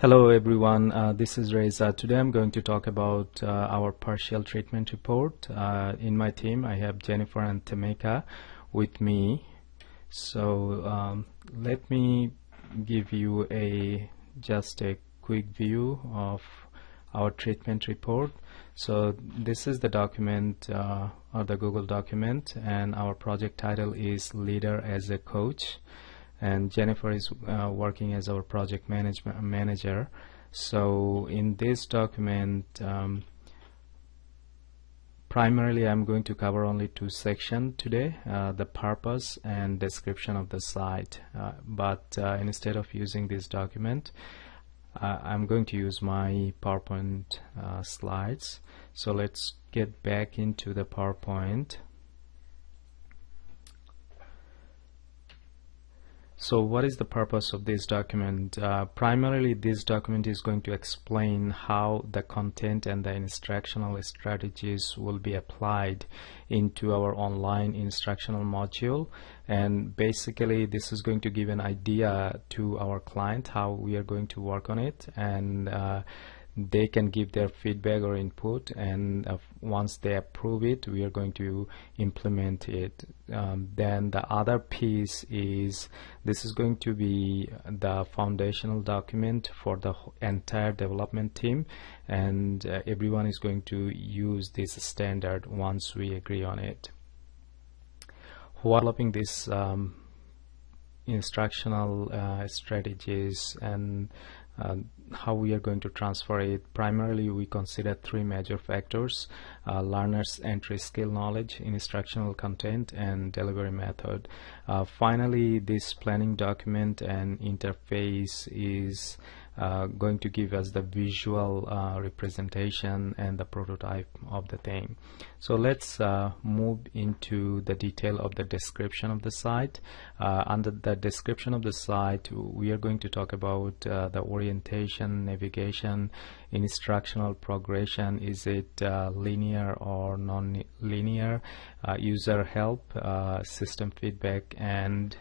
Hello everyone, this is Reza. Today I'm going to talk about our partial treatment report. In my team I have Jennifer and Tameka with me. So let me give you just a quick view of our treatment report. So this is the document or the Google document, and our project title is Leader as a Coach, and Jennifer is working as our project manager. So in this document, primarily I'm going to cover only two sections today, the purpose and description of the site, but instead of using this document, I'm going to use my PowerPoint slides. So let's get back into the PowerPoint. So what is the purpose of this document? Primarily this document is going to explain how the content and the instructional strategies will be applied into our online instructional module, and basically this is going to give an idea to our client how we are going to work on it, and they can give their feedback or input, and once they approve it, we are going to implement it. Then the other piece is this is going to be the foundational document for the entire development team, and everyone is going to use this standard once we agree on it. While developing this instructional strategies and how we are going to transfer it, primarily we consider three major factors: learners' entry skill knowledge, instructional content, and delivery method. Finally, this planning document and interface is going to give us the visual representation and the prototype of the thing. So let's move into the detail of the description of the site. Under the description of the site, we are going to talk about the orientation, navigation, instructional progression, is it linear or non-linear, user help, system feedback, and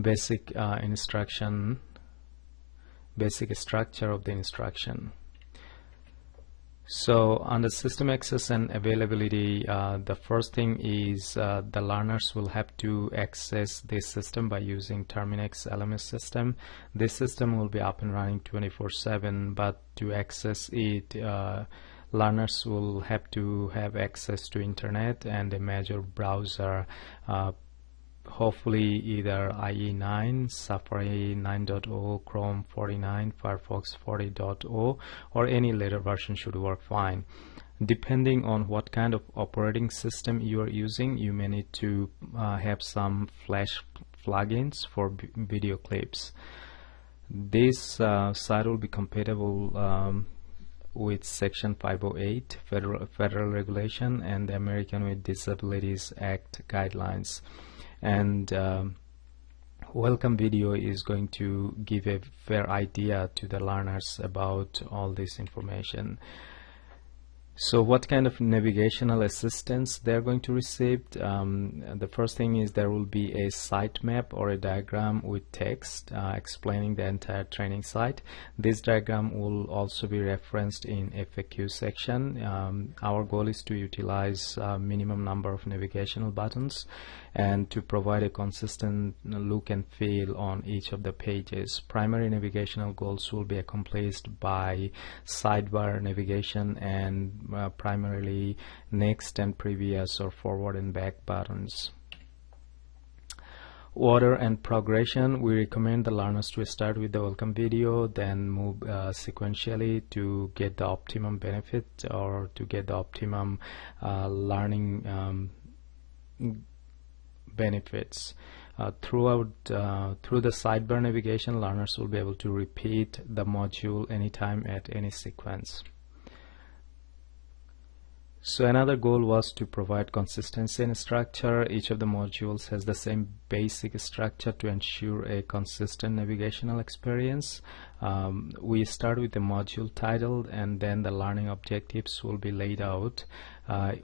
basic basic structure of the instruction. So under system access and availability, the first thing is the learners will have to access this system by using Terminix LMS system. This system will be up and running 24/7, but to access it, learners will have to have access to internet and a major browser, hopefully either IE9, Safari 9.0, Chrome 49, Firefox 40.0, or any later version should work fine. Depending on what kind of operating system you are using, you may need to have some Flash plugins for video clips. This site will be compatible with Section 508 federal regulation and the American with Disabilities Act guidelines. And welcome video is going to give a fair idea to the learners about all this information. So what kind of navigational assistance they're going to receive? The first thing is there will be a site map or a diagram with text explaining the entire training site. This diagram will also be referenced in FAQ section. Our goal is to utilize minimum number of navigational buttons and to provide a consistent look and feel on each of the pages. Primary navigational goals will be accomplished by sidebar navigation and primarily next and previous or forward and back buttons. Order and progression, we recommend the learners to start with the welcome video, then move sequentially to get the optimum benefit or to get the optimum learning benefits. Through the sidebar navigation, learners will be able to repeat the module anytime at any sequence. So another goal was to provide consistency in structure. Each of the modules has the same basic structure to ensure a consistent navigational experience. We start with the module title, and then the learning objectives will be laid out.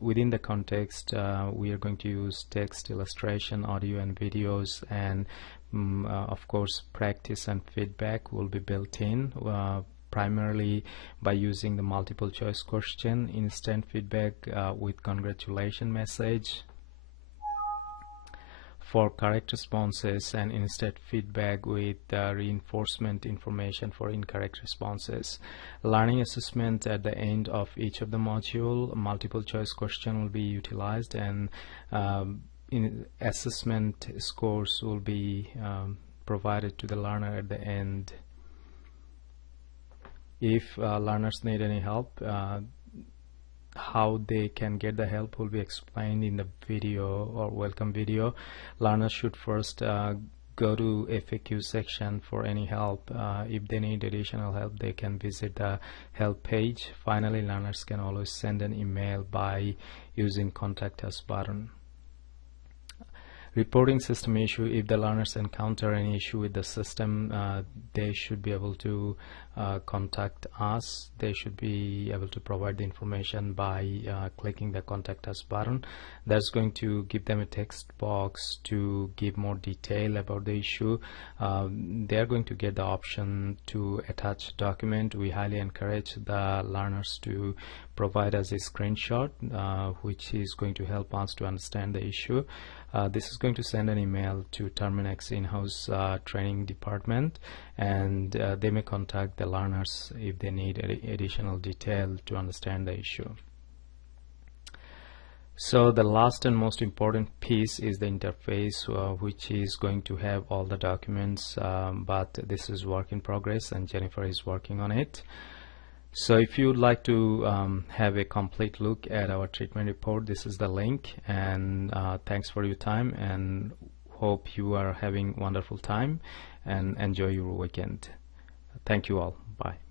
Within the context, we are going to use text, illustration, audio and videos, and of course practice and feedback will be built in, primarily by using the multiple choice question, instant feedback with congratulation message for correct responses, and instant feedback with reinforcement information for incorrect responses. Learning assessment at the end of each of the module, multiple choice question will be utilized, and in assessment scores will be provided to the learner at the end. If learners need any help, how they can get the help will be explained in the video or welcome video. Learners should first go to FAQ section for any help. If they need additional help, they can visit the help page. Finally, learners can always send an email by using contact us button. Reporting system issue: if the learners encounter any issue with the system, they should be able to contact us. They should be able to provide the information by clicking the contact us button. That's going to give them a text box to give more detail about the issue. They're going to get the option to attach document. We highly encourage the learners to provide us a screenshot, which is going to help us to understand the issue. This is going to send an email to Terminix in-house training department, and they may contact the learners if they need additional detail to understand the issue. So the last and most important piece is the interface, which is going to have all the documents, but this is work in progress and Jennifer is working on it. So if you would like to have a complete look at our treatment report, this is the link. And thanks for your time, and hope you are having wonderful time and enjoy your weekend. Thank you all. Bye.